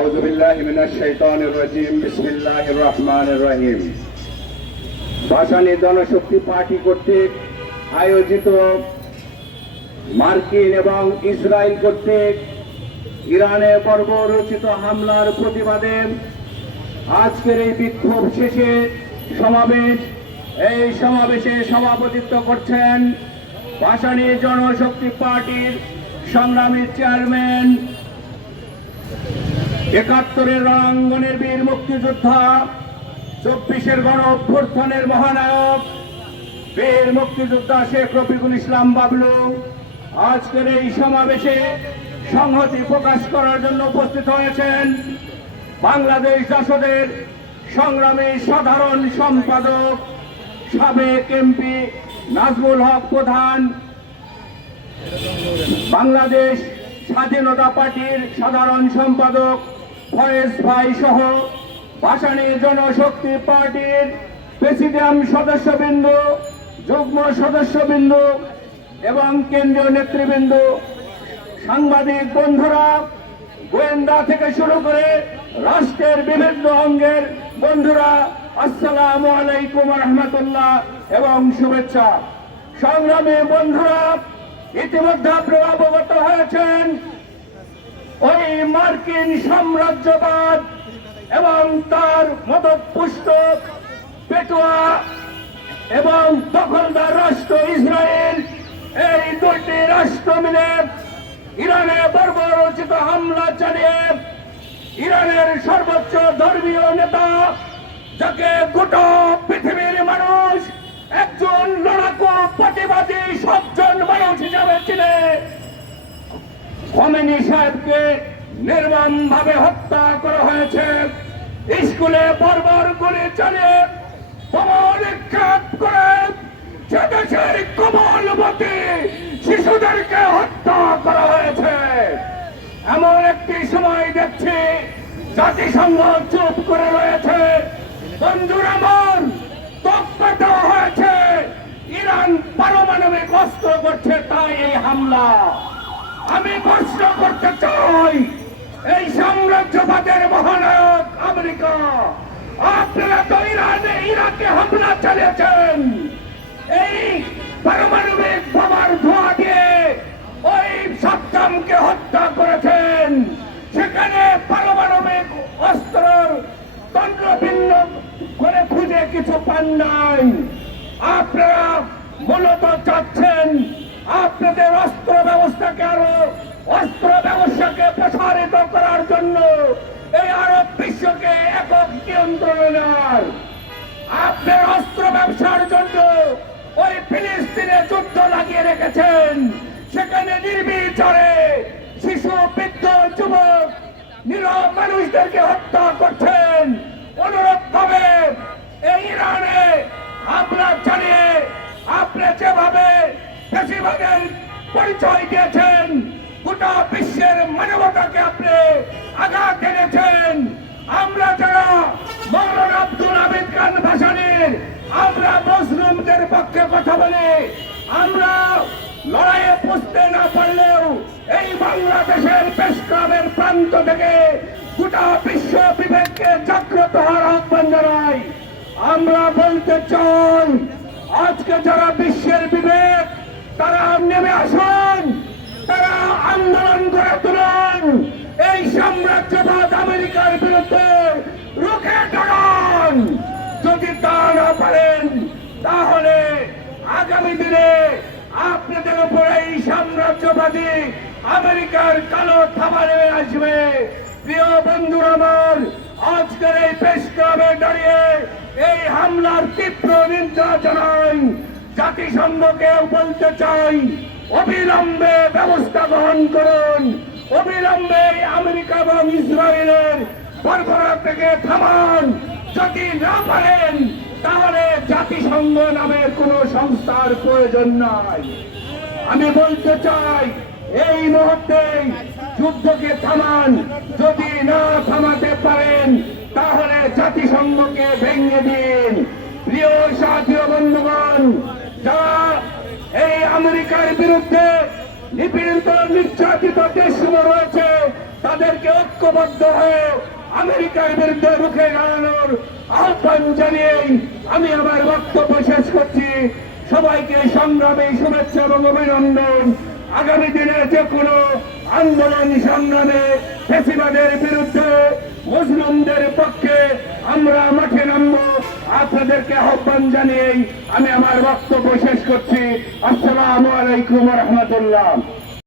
আউযু বিল্লাহি মিনাশ শাইতানির রাজিম বিসমিল্লাহির রহমানির রহিম। ভাসানী জনশক্তি পার্টি কর্তৃক আয়োজিত মার্কিন এবং ইসরায়েল কর্তৃক ইরানে বর্বরোচিত হামলার প্রতিবাদে আজকের এই বিক্ষোভ শেষে এই সমাবেশে সভাপতিত্ব করছেন ভাসানী জনশক্তি পার্টির সংগ্রামী চেয়ারম্যান, ৭১-এর রণাঙ্গনের বীর মুক্তিযোদ্ধা, ২৪-এর গণ অভ্যুত্থানের মহানায়ক বীর মুক্তিযোদ্ধা শেখ রফিকুল ইসলাম বাবলু আজকের এই সমাবেশে সংহতি প্রকাশ করার জন্য উপস্থিত হয়েছেন। বাংলাদেশ জাসদের সংগ্রামী সাধারণ সম্পাদক সাবেক এমপি নাজমুল হক প্রধান, বাংলাদেশ স্বাধীনতা পার্টির সাধারণ সম্পাদক ফয়েজ ভাই সহ ভাসানী জনশক্তি পার্টির প্রেসিডিয়াম সদস্যবৃন্দ, যুগ্ম সদস্যবৃন্দ এবং কেন্দ্রীয় নেতৃবৃন্দ, সাংবাদিক বন্ধুরা, গোয়েন্দা থেকে শুরু করে রাষ্ট্রের বিভিন্ন অঙ্গের বন্ধুরা, আসসালামু আলাইকুম রহমতুল্লাহ এবং শুভেচ্ছা। সংগ্রামী বন্ধুরা, ইতিমধ্যে আপনারা অবগত হয়েছেন ওই মার্কিন সাম্রাজ্যবাদ এবং তার মদতপুষ্ট পেটুয়া এবং দখলদার রাষ্ট্র ইসরায়েল, এই দুটি রাষ্ট্র মিলে ইরানে বর্বরোচিত হামলা চালিয়ে ইরানের সর্বোচ্চ ধর্মীয় নেতা, যাকে গোটা পৃথিবীর মানুষ একজন লড়াকু প্রতিবাদী সজ্জন মানুষ হিসাবে চিনে, খোমেনি সাহেবকে নির্মমভাবে হত্যা করা হয়েছে। স্কুলে বর্বর গুলি চালিয়ে বোমা নিক্ষেপ করে যে দেশের কোমলবতী শিশুদেরকে হত্যা করা হয়েছে, এমন একটি সময় দেখছি জাতিসংঘ চুপ করে রয়েছে। বন্ধুরা আমার, তকমা দেওয়া হয়েছে ইরান পারমাণবিক অস্ত্র করছে, তাই এই হামলা। আমি প্রশ্ন করতে চাই, এই সাম্রাজ্যবাদের মহানায়ক আমেরিকা, আপনারা তো ইরাকে হামলা চালিয়েছেন, এই পারমাণবিক বোমার ধোঁয়া দিয়ে ওই সাদ্দামকে হত্যা করেছেন, সেখানে পারমাণবিক অস্ত্রের দণ্ডবিন্ন করে খুঁজে কিছু পান নাই। আপনারা মূলত চাচ্ছেন আপনাদের অস্ত্র ব্যবস্থাকে প্রসারিত করার জন্য এই আরব বিশ্বকে একক নিয়ন্ত্রণে নেওয়ার। আপনার অস্ত্র ব্যবসার জন্য ওই ফিলিস্তিনে যুদ্ধ লাগিয়ে রেখেছেন, সেখানে নির্বিচারে শিশু, বৃদ্ধ, যুবক, নীরব মানুষদেরকে হত্যা করছেন। অনুরূপ ভাবে এই ইরানে হামলা চালিয়ে আপনি যেভাবে বেশিরভাগের পরিচয় দিয়েছেন, গোটা বিশ্বের মানবতাকে আপনি আঘাত এনেছেন। আমরা যারা মৌলানা আব্দুল হামিদ খান ভাসানীর, আমরা মুসলিমদের পক্ষে কথা বলি, আমরা লড়াইয়ে পুষতে না পারলেও এই বাংলাদেশের প্রেসক্লাবের প্রান্ত থেকে গোটা বিশ্ব বিবেককে জাগ্রত হওয়ার আহ্বান জানাই। আমরা বলতে চাই, আজকে যারা বিশ্বের বিবেক, তারা নেমে আসুন, তারা আন্দোলন করে তুলুন, এই সাম্রাজ্যবাদ আমেরিকার বিরুদ্ধে রুখে দাঁড়ান। যদি তা না পারেন, তাহলে আগামী দিনে আপনাদের উপর এই সাম্রাজ্যবাদী আমেরিকার কালো থাবা নেমে আসবে। প্রিয় বন্ধুরা আমার, আজকের এই প্রেস ক্লাবে দাঁড়িয়ে এই হামলার তীব্র নিন্দা জানাই। জাতিসংঘকেও বলতে চাই, অবিলম্বে ব্যবস্থা গ্রহণ করুন, অবিলম্বে আমেরিকা এবং ইসরায়েলের বর্বরতা থেকে থামান। যদি না পারেন, তাহলে জাতিসংঘ নামের কোন সংস্থার প্রয়োজন নাই। আমি বলতে চাই, এই মুহূর্তে যুদ্ধকে থামান। যদি না থামাতে পারেন, তাহলে জাতিসংঘকে ভেঙে দিন। প্রিয় সাথী বন্ধুগণ, যারা এই আমেরিকার বিরুদ্ধে নিপীড়িত নির্যাতিত দেশগুলো রয়েছে, তাদের আমাদেরকে ঐক্যবদ্ধ হয়ে আমেরিকার বিরুদ্ধে রুখে দাঁড়ানোর আহ্বান জানিয়েই আমি আমার বক্তব্য শেষ করছি। সবাইকে সংগ্রামী শুভেচ্ছা এবং অভিনন্দন। আগামী দিনে যে কোনো আন্দোলন সংগ্রামে ফ্যাসিবাদের বিরুদ্ধে মুসলিমদের পক্ষে আমরা মাঠে নামবো। আপনাদেরকে আহ্বান জানিয়েই আমি আমার বক্তব্য শেষ করছি। আসসালামু আলাইকুম ওয়া রাহমাতুল্লাহ।